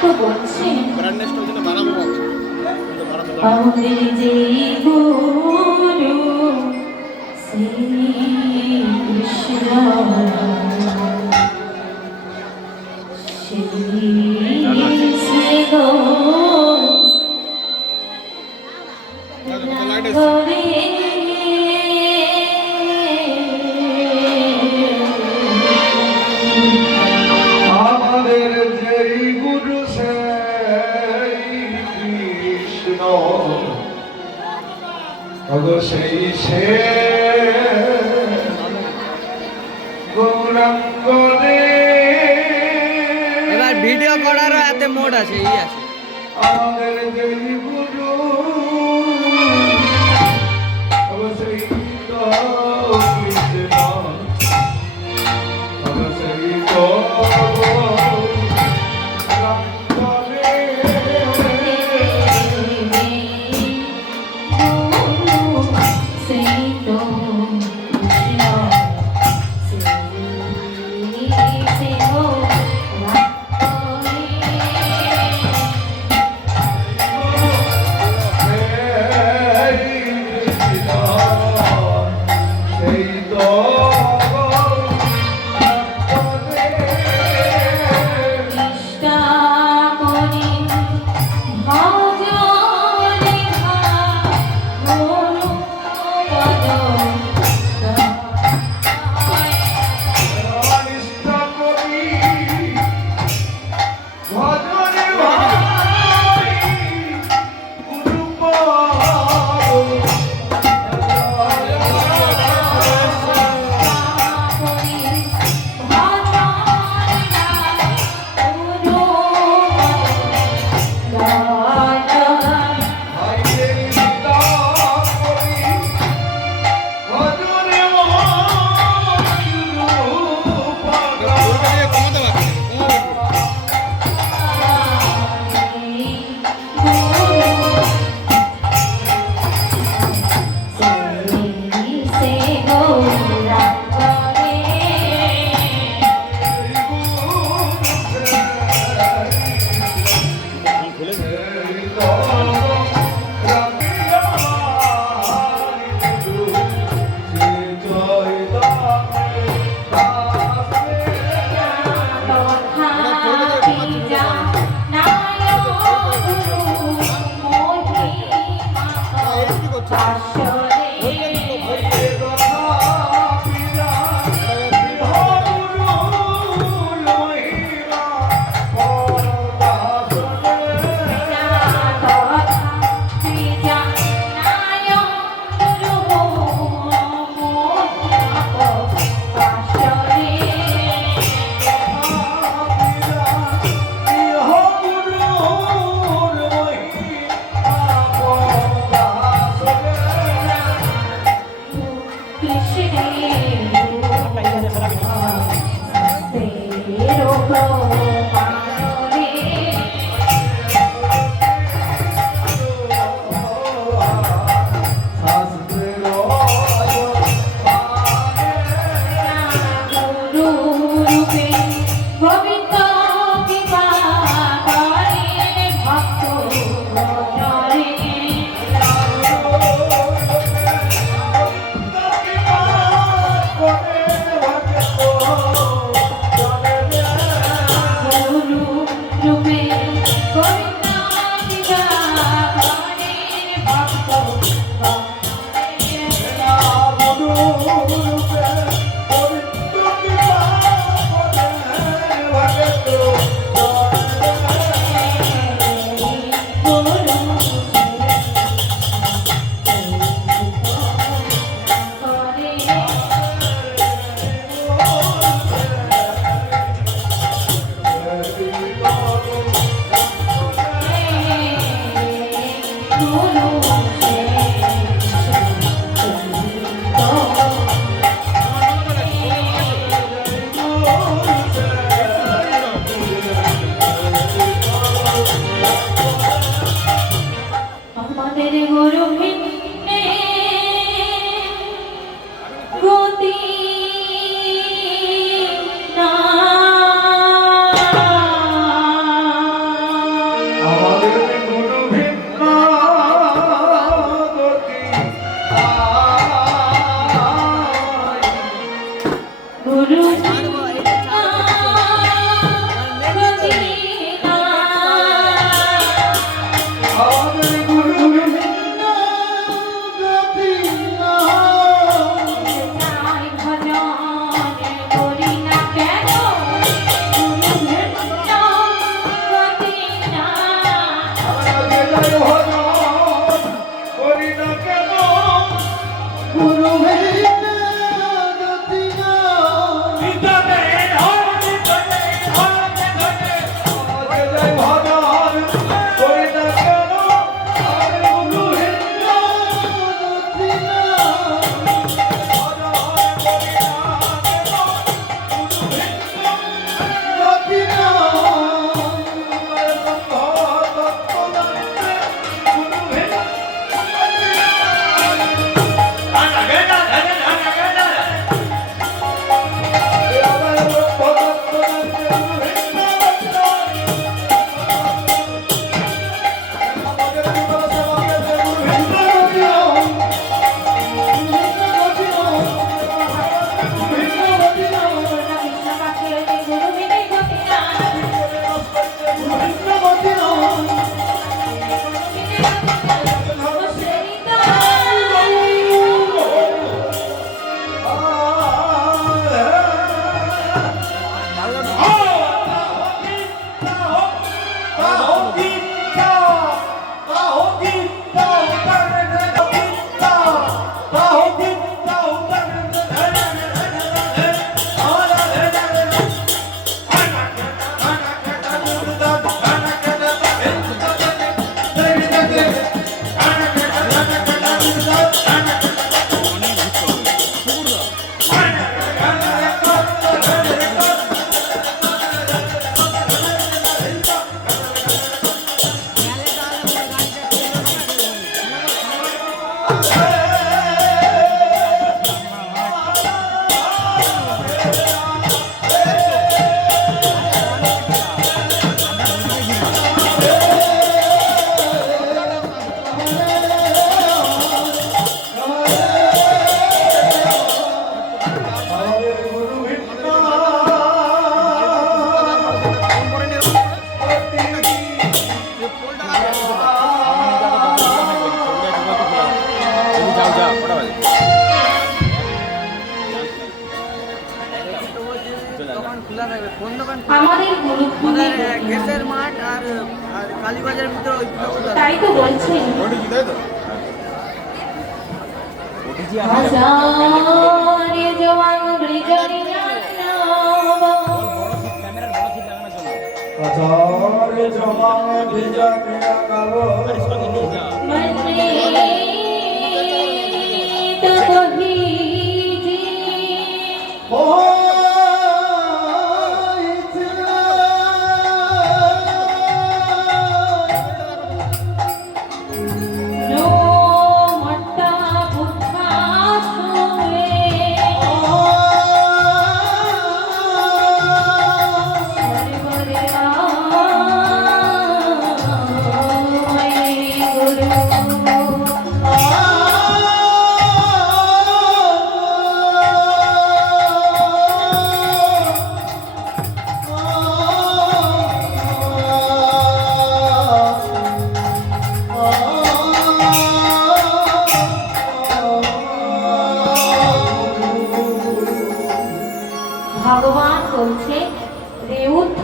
তো বলছেন আমাদের যে গুরু শ্রী কৃষ্ণ আমাদের যেই গুরু সেই কৃষ্ণ সেই সে গৌরাঙ্গ রে। এবার ভিডিও করারও এতে মোড আছে, এই আছে। আমাদের যেই গুরু সেই তো কৃষ্ণ সেই তো কোন দোকান? আমাদের গুরুকুলে আমাদের গ্যাসের মাঠ আর আর কালীবাজারের ভিতরে ওই দুটো। তাই তো বলছেন তাই তো হাজারে জওয়ান ব্রিজনি নাবা আচারে জমা ভিজা মিয়া গাবো মনে তো কহি জি নো মট্টা বুদ্ধা সুয়ে হরে হরে ভগবান বলছে রে উদ্ধ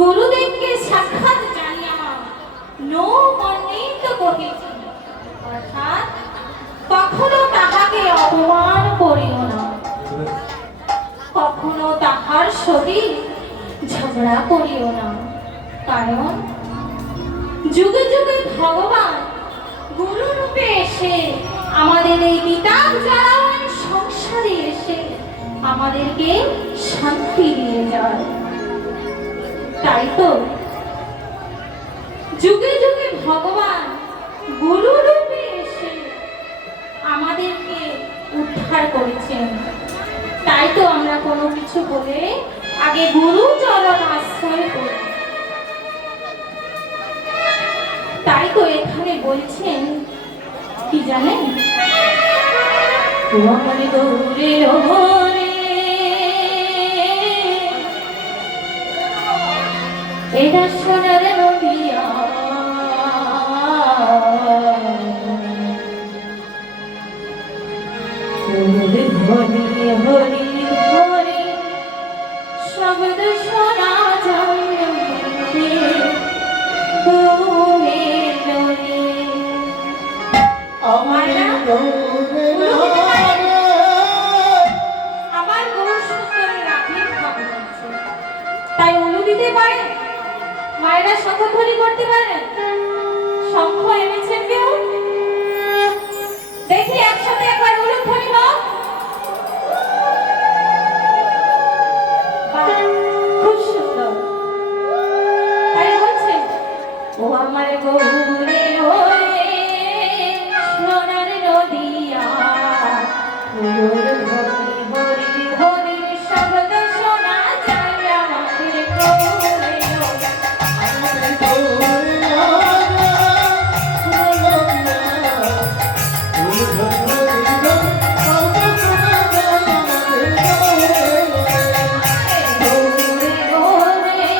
গুরুদেবকে সাক্ষাৎ জানিয়া নো মন্নিত কহিছি অর্থাৎ কখনো তাহাকে অপমান করিও না কখনো তাহার সহি ঝগড়া করিও না কারণ যুগে যুগে ভগবান গুরু রূপে এসে আমাদের এই বিতাপ জ্বালাওয়ান সংসারে এসে আমাদেরকে শান্তি দিয়ে যায় তাই তো যুগে যুগে ভগবান গুরু রূপে এসে আমাদেরকে উদ্ধার করেছেন তাই তো আমরা কোনো কিছু বলে আগে গুরু চরণ আশ্রয় করি তাই তো এখানে বলছেন কি জানেন ও আমার গৌরে ওরে এটা সোনার নদিয়া হরি হরি হরি হরি শব্দ শোনা যায় তুমি লরে আমার আমার গরু সুন্দরের আবির্ভাব হয়েছে তাই উলু দিতে পারে মায়েরা শঙ্খধ্বনি করতে পারেন শঙ্খ এনেছেন কেউ দেখি একসাথে একবার উলুধ্বনি হোক বাহ, খুব সুন্দর তাই বলছে ও আমার গৌরে ওরে সোনার নদিয়া হরি হরি হরি শব্দ শোনা যায় আমাদের গৌরে ওরে গৌরে ওরে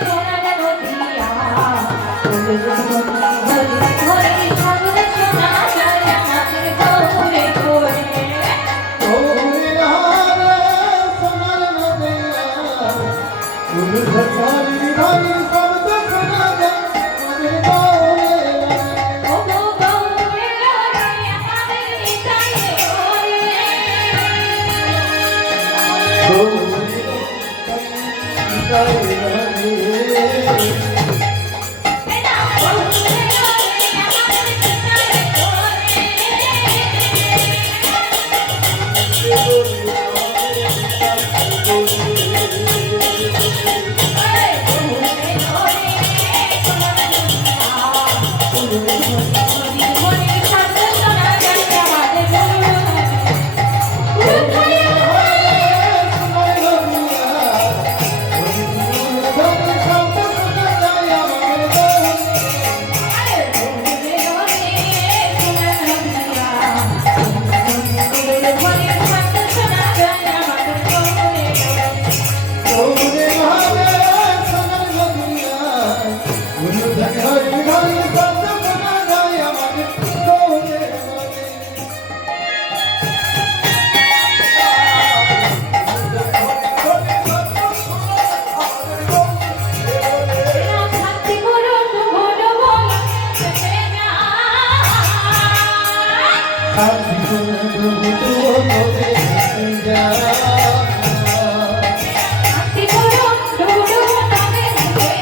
সোনার নদিয়া আস্তে বলো ডুবু ডুবু তবে ডুবে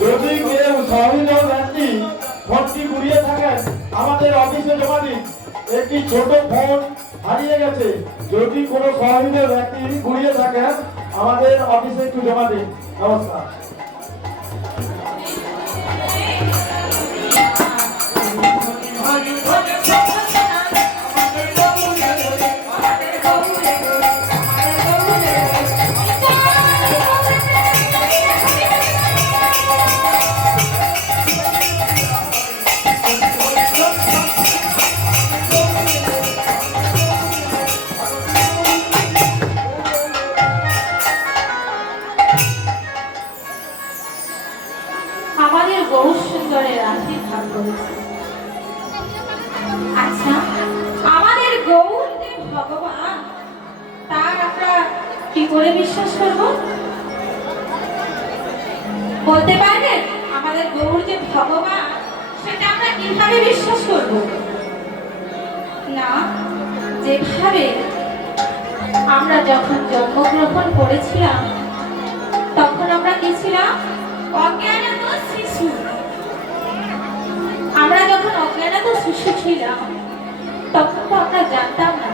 যদি কেউ সহৃদয় ব্যক্তি ফোনটি কুড়িয়ে থাকেন আমাদের অফিসে জমা দিন। একটি ছোট ফোন হারিয়ে গেছে, যদি কোনো সহৃদয় ব্যক্তি কুড়িয়ে থাকেন আমাদের অফিসে একটু জমা দিন। নমস্কার। আমাদের গৌর সুন্দরের রাত্রি ভাগ করেছে। আচ্ছা, আমাদের গৌর যে ভগবান তার আমরা কি করে বিশ্বাস করব? বলতে পারবেন আমাদের গৌর যে ভগবান সেটা আমরা কিভাবে বিশ্বাস করব? না, যেভাবে আমরা যখন জন্মগ্রহণ করেছিলাম তখন আমরা কি ছিলাম? অজ্ঞানত শিশু। আমরা যখন অজ্ঞানত শিশু ছিলাম তখন তো আমরা জানতাম না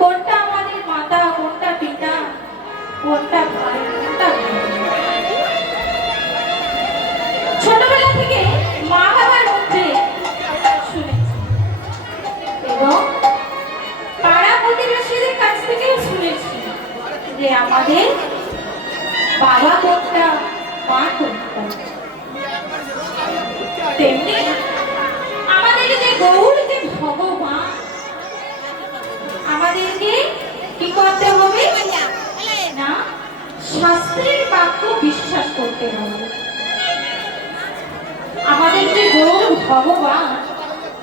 কোনটা আমাদের মাতা, কোনটা পিতা, কোনটা ভাই, কোনটা বোন। ছোটবেলা থেকে মা বাবার মধ্যে শুনেছি এবং পাড়া প্রতিবেশীদের কাছ থেকেও শুনেছি যে আমাদের বাবা কোনটা, মা কোনটা। তেমনি আমাদের যে গৌর যে ভগবান আমাদেরকে কি করতে হবে? না, শাস্ত্রের বাক্য বিশ্বাস করতে হবে। আমাদের যে গৌর ভগবান